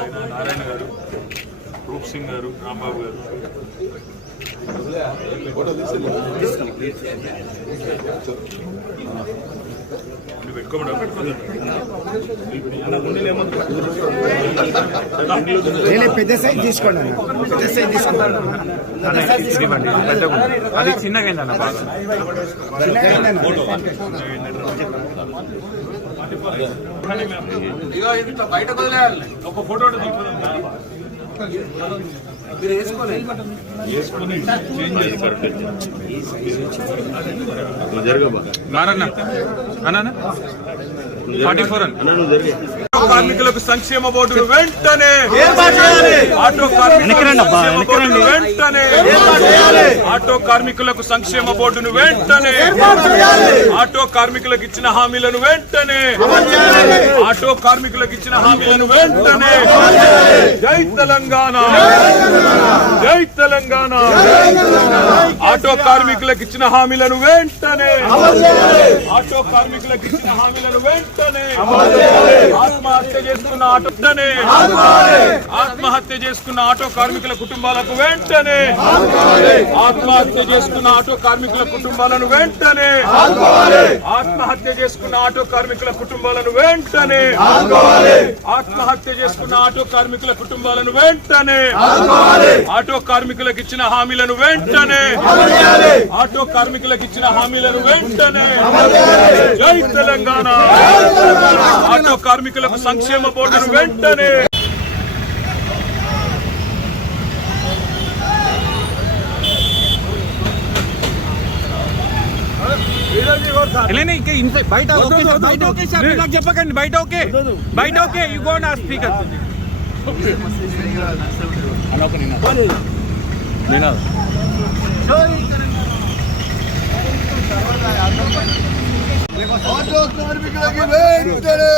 ఆయన నారాయణ గారు, రూప్ సింగ్ గారు, రాంబాబు గారు, పెద్ద సైజ్ తీసుకోండి అన్న, పెద్ద సైజ్ తీసుకోండి. అది చిన్నగా అయిందన్న, బాగా బయటకు వదిలేయాలి. ఒక ఫోటో మీరు వేసుకోలేదు. కార్మికులకు సంక్షేమ బోర్డును వెంటనే ఆటో కార్మికులకు సంక్షేమ బోర్డును వెంటనే ఆటో కార్మికులకు ఇచ్చిన హామీలను వెంటనే ఆటో కార్మికులకు ఇచ్చిన హామీలను వెంటనే జై తెలంగాణ, జై తెలంగాణ. ఆటో కార్మికులకు ఇచ్చిన హామీలను వెంటనే ఆటో కార్మికులకు ఇచ్చిన హామీలను వెంటనే ఆత్మహత్య చేసుకున్న ఆత్మహత్య చేసుకున్న ఆటో కార్మికుల కుటుంబాలకు వెంటనే ఆత్మహత్య చేసుకున్న ఆటో కార్మికుల కుటుంబాలను వెంటనే ఆత్మహత్య చేసుకున్న ఆటో కార్మికుల కుటుంబాలను వెంటనే ఆత్మహత్య చేసుకున్న ఆటో కార్మికుల కుటుంబాలను వెంటనే ఆటో కార్మికులకు ఇచ్చిన హామీలను వెంటనే ఆటో కార్మికులకు ఇచ్చిన హామీలను వెంటనే జై తెలంగాణ. ఆటో కార్మికులకు సంక్షేమ బోర్డును వెంటనే బయట చెప్పకండి, బయట ఓకే, బయట ఓకే. యు గో నా స్పీకర్. ఆటో కార్మికులకి వెంటనే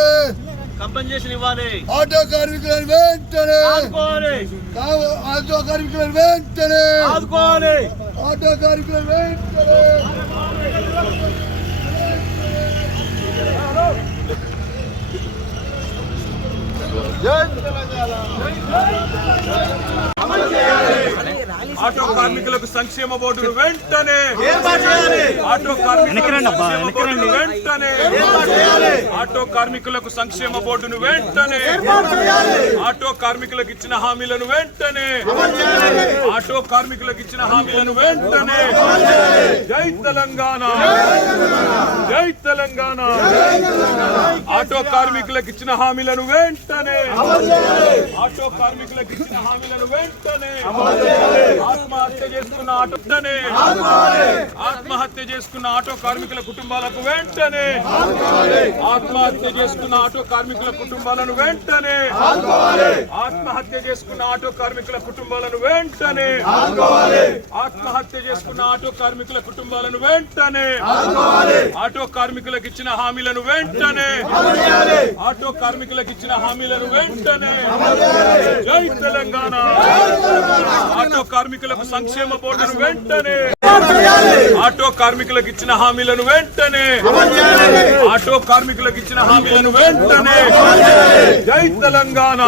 కంపెన్సేషన్ ఇవ్వాలి. ఆటో కార్మికులను వెంటనే ఆదుకోవాలి. ఆటో కార్మికులను వెంటనే ఆదుకోవాలి. ఆటో కార్మికులను వెంటనే ఆటో కార్మికులకు సంక్షేమ బోర్డును వెంటనే ఆటో కార్మికులకు వెంటనే ఆటో కార్మికులకు సంక్షేమ బోర్డును వెంటనే ఆటో కార్మికులకు ఇచ్చిన హామీలను వెంటనే ఆటో కార్మికులకు ఇచ్చిన హామీలను వెంటనే జై తెలంగాణ, జై తెలంగాణ. ఆటో కార్మికులకు ఇచ్చిన హామీలను వెంటనే ఆటో కార్మికులకు ఇచ్చిన హామీలను వెంటనే ఆత్మహత్య చేసుకున్న ఆత్మహత్య చేసుకున్న ఆటో కార్మికుల కుటుంబాలకు వెంటనే ఆత్మహత్య చేసుకున్న ఆటో కార్మికుల కుటుంబాలను వెంటనే ఆత్మహత్య చేసుకున్న ఆటో కార్మికుల కుటుంబాలను వెంటనే ఆత్మహత్య చేసుకున్న ఆటో కార్మికుల కుటుంబాలను వెంటనే ఆటో కార్మికులకు ఇచ్చిన హామీలను వెంటనే ఆటో కార్మికులకు ఇచ్చిన హామీలను వెంటనే జై తెలంగాణ. ఆటో కార్మికులకు సంక్షేమ బోర్డును వెంటనే ఆటో కార్మికులకు ఇచ్చిన హామీలను వెంటనే ఆటో కార్మికులకు ఇచ్చిన హామీలను వెంటనే జై తెలంగాణ,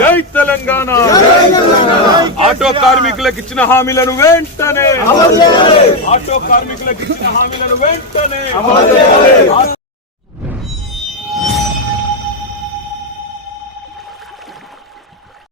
జై తెలంగాణ. ఆటో కార్మికులకు ఇచ్చిన హామీలను వెంటనే ఆటో కార్మికులకు ఇచ్చిన హామీలను వెంటనే